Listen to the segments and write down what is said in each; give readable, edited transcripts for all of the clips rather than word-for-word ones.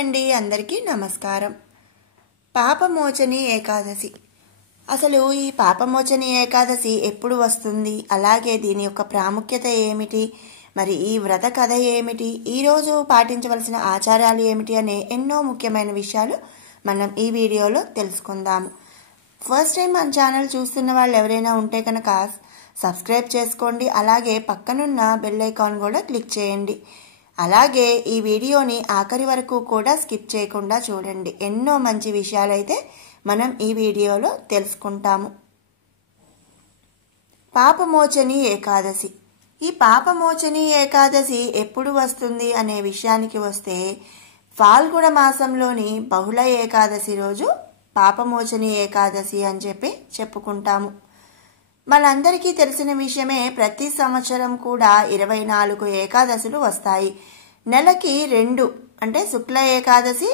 అండి, అందరికీ నమస్కారం. పాపమోచని ఏకాదశి. అసలు ఈ పాపమోచని ఏకాదశి ఎప్పుడు వస్తుంది, అలాగే దీని యొక్క ప్రాముఖ్యత ఏమిటి, మరి ఈ వ్రత కథ ఏమిటి, ఈరోజు పాటించవలసిన ఆచారాలు ఏమిటి అనే ఎన్నో ముఖ్యమైన విషయాలు మనం ఈ వీడియోలో తెలుసుకుందాము. ఫస్ట్ టైం మన ఛానల్ చూస్తున్న వాళ్ళు ఎవరైనా ఉంటే కనుక సబ్స్క్రైబ్ చేసుకోండి. అలాగే పక్కనున్న బెల్ ఐకాన్ కూడా క్లిక్ చేయండి. అలాగే ఈ వీడియోని ఆఖరి వరకు కూడా స్కిప్ చేయకుండా చూడండి. ఎన్నో మంచి విషయాలైతే మనం ఈ వీడియోలో తెలుసుకుంటాము. పాపమోచని ఏకాదశి. ఈ పాపమోచని ఏకాదశి ఎప్పుడు వస్తుంది అనే విషయానికి వస్తే, ఫాల్గుణ మాసంలోని బహుళ ఏకాదశి రోజు పాపమోచని ఏకాదశి అని చెప్పుకుంటాము. మనందరికీ తెలిసిన విషయమే, ప్రతి సంవత్సరం కూడా 24 ఏకాదశులు వస్తాయి. నెలకి 2 అంటే శుక్ల ఏకాదశి,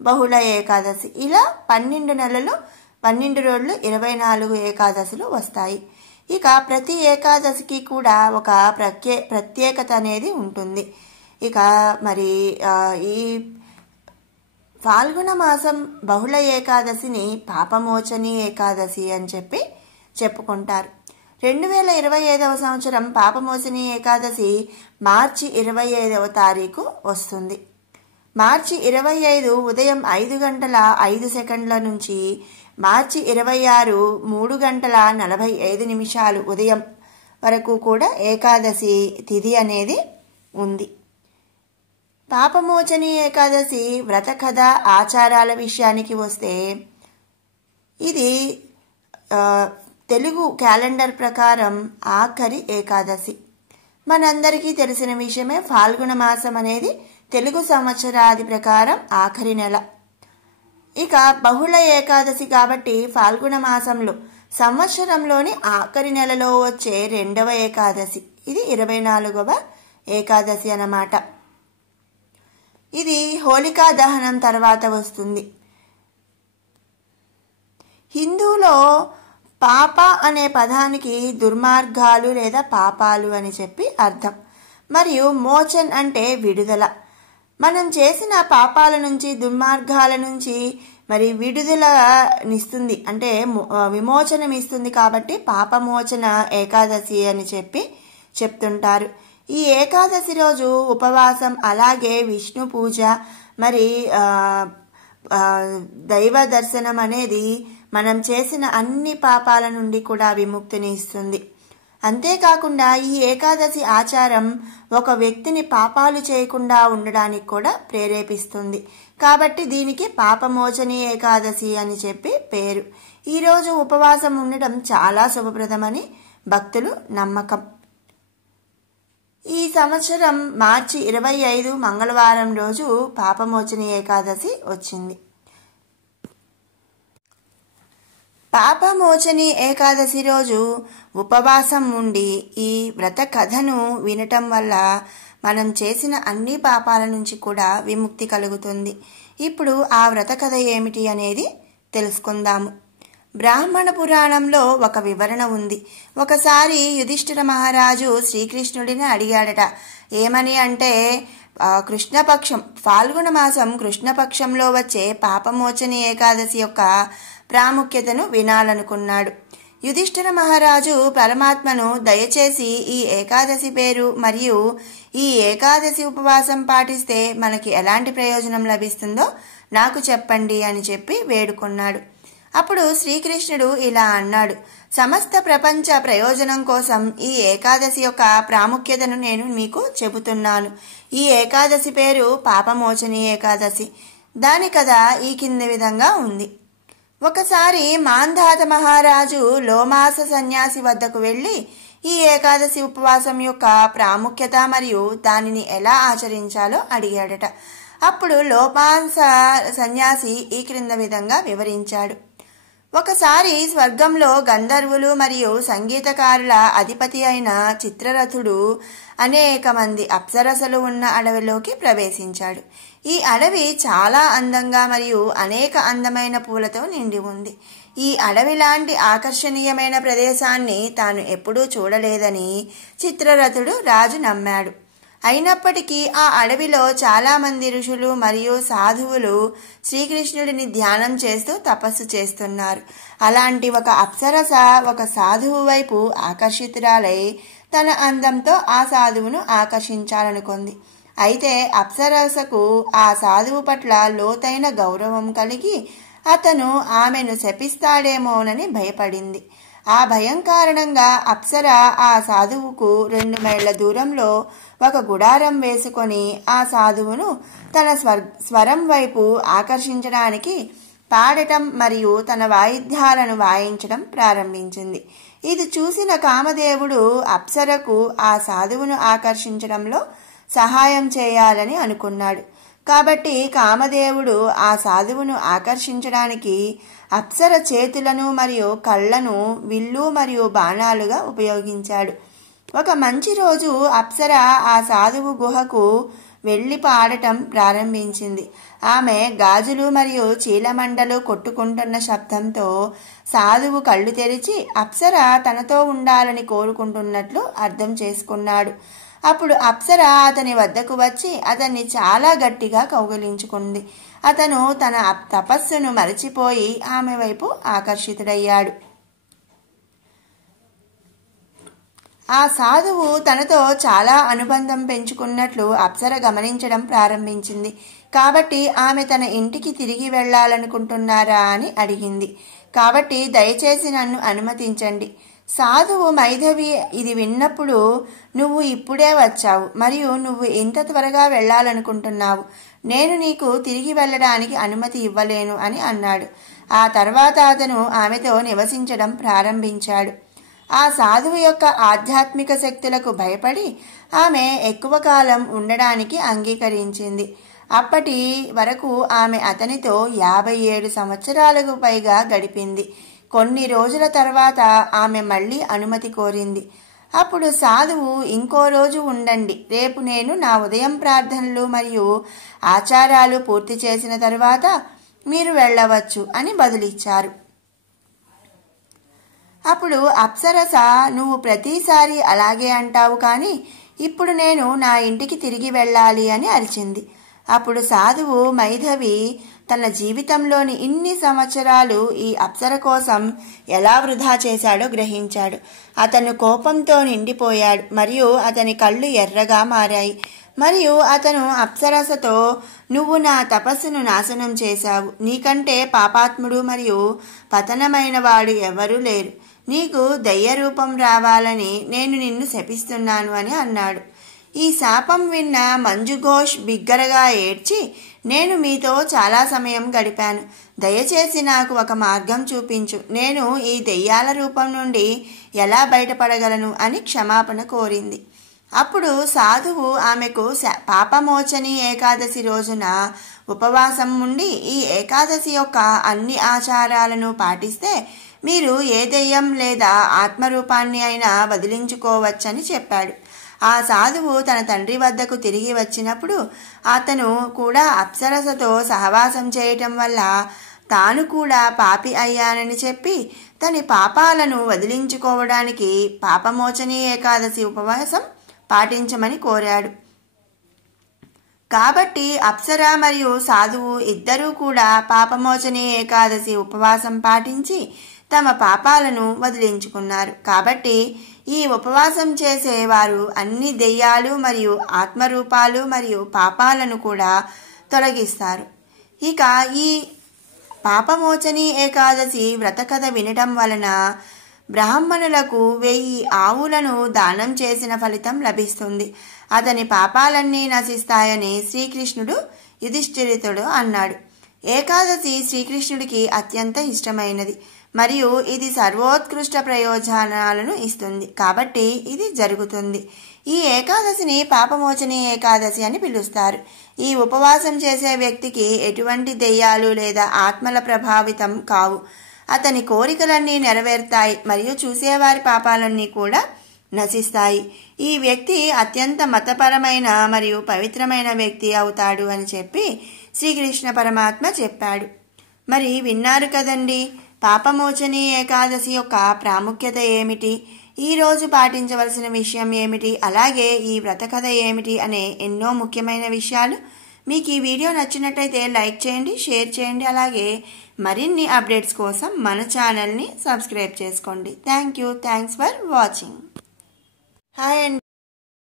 బహుళ ఏకాదశి, ఇలా 12 నెలలు 12 రోజులు 24 ఏకాదశులు వస్తాయి. ఇక ప్రతి ఏకాదశికి కూడా ఒక ప్రత్యేకత అనేది ఉంటుంది. ఇక మరి ఈ ఫాల్గుణ మాసం బహుళ ఏకాదశిని పాపమోచని ఏకాదశి అని చెప్పుకుంటారు. 2025వ సంవత్సరం పాపమోచని ఏకాదశి మార్చి 25వ తారీఖు వస్తుంది. మార్చి 25 ఉదయం 5:05 నుంచి మార్చి 26 3:45 ఉదయం వరకు కూడా ఏకాదశి తిథి అనేది ఉంది. పాపమోచని ఏకాదశి వ్రత కథ ఆచారాల విషయానికి వస్తే, ఇది తెలుగు క్యాలెండర్ ప్రకారం ఆఖరి ఏకాదశి. మనందరికీ తెలిసిన విషయమే, ఫాల్గుణ మాసం అనేది తెలుగు సంవత్సరాది ప్రకారం ఆఖరి నెల. ఇక బహుళ ఏకాదశి కాబట్టి ఫాల్గుణ మాసంలో సంవత్సరంలోని ఆఖరి నెలలో వచ్చే 2వ ఏకాదశి. ఇది 24వ ఏకాదశి అన్నమాట. ఇది హోలికా దహనం తర్వాత వస్తుంది. హిందూలో పాప అనే పదానికి దుర్మార్గాలు లేదా పాపాలు అని అర్థం. మరియు మోచన్ అంటే విడుదల. మనం చేసిన పాపాల నుంచి, దుర్మార్గాల నుంచి మరి విడుదలనిస్తుంది, అంటే విమోచనం ఇస్తుంది. కాబట్టి పాపమోచన ఏకాదశి అని చెప్తుంటారు. ఈ ఏకాదశి రోజు ఉపవాసం, అలాగే విష్ణు పూజ, మరి దైవ దర్శనం అనేది మనం చేసిన అన్ని పాపాల నుండి కూడా విముక్తిని ఇస్తుంది. అంతేకాకుండా ఈ ఏకాదశి ఆచారం ఒక వ్యక్తిని పాపాలు చేయకుండా ఉండడానికి కూడా ప్రేరేపిస్తుంది. కాబట్టి దీనికి పాపమోచని ఏకాదశి అని పేరు. ఈరోజు ఉపవాసం ఉండడం చాలా శుభప్రదమని భక్తులు నమ్మకం. ఈ సంవత్సరం మార్చి 25 మంగళవారం రోజు పాపమోచని ఏకాదశి వచ్చింది. పాపమోచని ఏకాదశి రోజు ఉపవాసం ఉండి ఈ వ్రత కథను వినటం వల్ల మనం చేసిన అన్ని పాపాల నుంచి కూడా విముక్తి కలుగుతుంది. ఇప్పుడు ఆ వ్రత కథ ఏమిటి అనేది తెలుసుకుందాము. బ్రాహ్మణ పురాణంలో ఒక వివరణ ఉంది. ఒకసారి యుధిష్ఠిర మహారాజు శ్రీకృష్ణుడిని అడిగాడట. ఏమని అంటే, కృష్ణపక్షం ఫాల్గుణ మాసం కృష్ణపక్షంలో వచ్చే పాపమోచని ఏకాదశి యొక్క ప్రాముఖ్యతను వినాలనుకున్నాడు. యుధిష్ఠిర మహారాజు పరమాత్మను, దయచేసి ఈ ఏకాదశి పేరు మరియు ఈ ఏకాదశి ఉపవాసం పాటిస్తే మనకి ఎలాంటి ప్రయోజనం లభిస్తుందో నాకు చెప్పండి అని వేడుకున్నాడు. అప్పుడు శ్రీకృష్ణుడు ఇలా అన్నాడు. సమస్త ప్రపంచ ప్రయోజనం కోసం ఈ ఏకాదశి యొక్క ప్రాముఖ్యతను నేను మీకు చెబుతున్నాను. ఈ ఏకాదశి పేరు పాపమోచని ఏకాదశి. దాని కథ ఈ కింది విధంగా ఉంది. ఒకసారి మాంధాత మహారాజు లోమాస సన్యాసి వద్దకు వెళ్లి ఈ ఏకాదశి ఉపవాసం యొక్క ప్రాముఖ్యత మరియు దానిని ఎలా ఆచరించాలో అడిగాడట. అప్పుడు లోమాస సన్యాసి ఈ క్రింద విధంగా వివరించాడు. ఒకసారి స్వర్గంలో గంధర్వులు మరియు సంగీతకారుల అధిపతి అయిన చిత్రరథుడు అనేక మంది అప్సరసలు ఉన్న అడవిలోకి ప్రవేశించాడు. ఈ అడవి చాలా అందంగా మరియు అనేక అందమైన పూలతో నిండి ఉంది. ఈ అడవి లాంటి ఆకర్షణీయమైన ప్రదేశాన్ని తాను ఎప్పుడూ చూడలేదని చిత్రరథుడు రాజు నమ్మాడు. అయినప్పటికీ ఆ అడవిలో చాలామంది ఋషులు మరియు సాధువులు శ్రీకృష్ణుడిని ధ్యానం చేస్తూ తపస్సు చేస్తున్నారు. అలాంటి ఒక అప్సరస ఒక సాధువు వైపు ఆకర్షితురాలై తన అందంతో ఆ సాధువును ఆకర్షించాలనుకుంది. అయితే అప్సరసకు ఆ సాధువు పట్ల లోతైన గౌరవం కలిగి అతను ఆమెను శపిస్తాడేమోనని భయపడింది. ఆ భయం కారణంగా అప్సర ఆ సాధువుకు 2 మైళ్ళ దూరంలో ఒక గుడారం వేసుకొని ఆ సాధువును తన స్వరం వైపు ఆకర్షించడానికి పాడటం మరియు తన వాయిద్యాలను వాయించడం ప్రారంభించింది. ఇది చూసిన కామదేవుడు అప్సరకు ఆ సాధువును ఆకర్షించడంలో సహాయం చేయాలని అనుకున్నాడు. కాబట్టి కామదేవుడు ఆ సాధువును ఆకర్షించడానికి అప్సర చేతులను మరియు కళ్ళను విల్లు మరియు బాణాలుగా ఉపయోగించాడు. ఒక మంచి రోజు అప్సర ఆ సాధువు గుహకు వెళ్లి పాడటం ప్రారంభించింది. ఆమె గాజులు మరియు చీలమండలు కొట్టుకుంటున్న శబ్దంతో సాధువు కళ్ళు తెరిచి అప్సర తనతో ఉండాలని కోరుకుంటున్నట్లు అర్థం చేసుకున్నాడు. అప్పుడు అప్సర అతని వద్దకు వచ్చి అతన్ని చాలా గట్టిగా కౌగిలించుకుంది. అతను తన తపస్సును మరచిపోయి ఆమె వైపు ఆకర్షితుడయ్యాడు. ఆ సాధువు తనతో చాలా అనుబంధం పెంచుకున్నట్లు అప్సర గమనించడం ప్రారంభించింది. కాబట్టి ఆమె తన ఇంటికి తిరిగి వెళ్లాలనుకుంటున్నారా అని అడిగింది. కాబట్టి దయచేసి నన్ను అనుమతించండి. సాధువు మైథవి ఇది విన్నప్పుడు, నువ్వు ఇప్పుడే వచ్చావు మరియు నువ్వు ఇంత త్వరగా వెళ్లాలనుకుంటున్నావు. నేను నీకు తిరిగి వెళ్ళడానికి అనుమతి ఇవ్వలేను అని అన్నాడు. ఆ తర్వాత అతను ఆమెతో నివసించడం ప్రారంభించాడు. ఆ సాధువు యొక్క ఆధ్యాత్మిక శక్తులకు భయపడి ఆమె ఎక్కువ కాలం ఉండడానికి అంగీకరించింది. అప్పటి వరకు ఆమె అతనితో 57 సంవత్సరాలకు పైగా గడిపింది. కొన్ని రోజుల తర్వాత ఆమె మళ్ళీ అనుమతి కోరింది. అప్పుడు సాధువు, ఇంకో రోజు ఉండండి, రేపు నేను నా ఉదయం ప్రార్థనలు మరియు ఆచారాలు పూర్తి చేసిన తరువాత మీరు వెళ్ళవచ్చు అని బదులిచ్చారు. అప్పుడు అప్సరస, నువ్వు ప్రతిసారి అలాగే అంటావు, కానీ ఇప్పుడు నేను నా ఇంటికి తిరిగి వెళ్ళాలి అని అరిచింది. అప్పుడు సాధువు మైథవి తన జీవితంలోని ఇన్ని సంవత్సరాలు ఈ అప్సర కోసం ఎలా వృధా చేశాడో గ్రహించాడు. అతను కోపంతో నిండిపోయాడు మరియు అతని కళ్ళు ఎర్రగా మారాయి. మరియు అతను అప్సరసతో, నువ్వు నా తపస్సును నాశనం చేశావు. నీకంటే పాపాత్ముడు మరియు పతనమైన వాడు ఎవరూ లేరు. నీకు దయ్య రూపం రావాలని నేను నిన్ను శపిస్తున్నాను అని అన్నాడు. ఈ శాపం విన్న మంజు ఘోష్ బిగ్గరగా ఏడ్చి, నేను మీతో చాలా సమయం గడిపాను, దయచేసి నాకు ఒక మార్గం చూపించు, నేను ఈ దెయ్యాల రూపం నుండి ఎలా బయటపడగలను అని క్షమాపణ కోరింది. అప్పుడు సాధువు ఆమెకు పాపమోచని ఏకాదశి రోజున ఉపవాసం ఉండి ఈ ఏకాదశి యొక్క అన్ని ఆచారాలను పాటిస్తే మీరు ఏ దెయ్యం లేదా ఆత్మరూపాన్ని అయినా వదిలించుకోవచ్చని చెప్పాడు. ఆ సాధువు తన తండ్రి వద్దకు తిరిగి వచ్చినప్పుడు అతను కూడా అప్సరసతో సహవాసం చేయటం వల్ల తాను కూడా పాపి అయ్యానని చెప్పి తన పాపాలను వదిలించుకోవడానికి పాపమోచని ఏకాదశి ఉపవాసం పాటించమని కోరాడు. కాబట్టి అప్సర మరియు సాధువు ఇద్దరూ కూడా పాపమోచని ఏకాదశి ఉపవాసం పాటించి తమ పాపాలను వదిలించుకున్నారు. కాబట్టి ఈ ఉపవాసం చేసేవారు అన్ని దెయ్యాలు మరియు ఆత్మరూపాలు మరియు పాపాలను కూడా తొలగిస్తారు. ఇక ఈ పాపమోచని ఏకాదశి వ్రతకథ వినటం వలన బ్రాహ్మణులకు 1000 ఆవులను దానం చేసిన ఫలితం లభిస్తుంది. అతని పాపాలన్నీ నశిస్తాయని శ్రీకృష్ణుడు యుధిష్ఠిరుడు అన్నాడు. ఏకాదశి శ్రీకృష్ణుడికి అత్యంత ఇష్టమైనది మరియు ఇది సర్వోత్కృష్ట ప్రయోజనాలను ఇస్తుంది. కాబట్టి ఇది జరుగుతుంది. ఈ ఏకాదశిని పాపమోచని ఏకాదశి అని పిలుస్తారు. ఈ ఉపవాసం చేసే వ్యక్తికి ఎటువంటి దెయ్యాలు లేదా ఆత్మల ప్రభావితం కావు. అతని కోరికలన్నీ నెరవేరుతాయి మరియు చూసేవారి పాపాలన్నీ కూడా నశిస్తాయి. ఈ వ్యక్తి అత్యంత మతపరమైన మరియు పవిత్రమైన వ్యక్తి అవుతాడు అని చెప్పి శ్రీకృష్ణ పరమాత్మ చెప్పాడు. మరి విన్నారు కదండి, పాపమోచని ఏకాదశి యొక్క ప్రాముఖ్యత ఏమిటి? ఈరోజు పాటించవలసిన విషయం ఏమిటి, అలాగే ఈ వ్రత కథ ఏమిటి అనే ఎన్నో ముఖ్యమైన విషయాలు. మీకు ఈ వీడియో నచ్చినట్టయితే లైక్ చేయండి, షేర్ చేయండి. అలాగే మరిన్ని అప్డేట్స్ కోసం మన ఛానల్ని సబ్స్క్రైబ్ చేసుకోండి. Thanks for watching. హాయ్ అండి.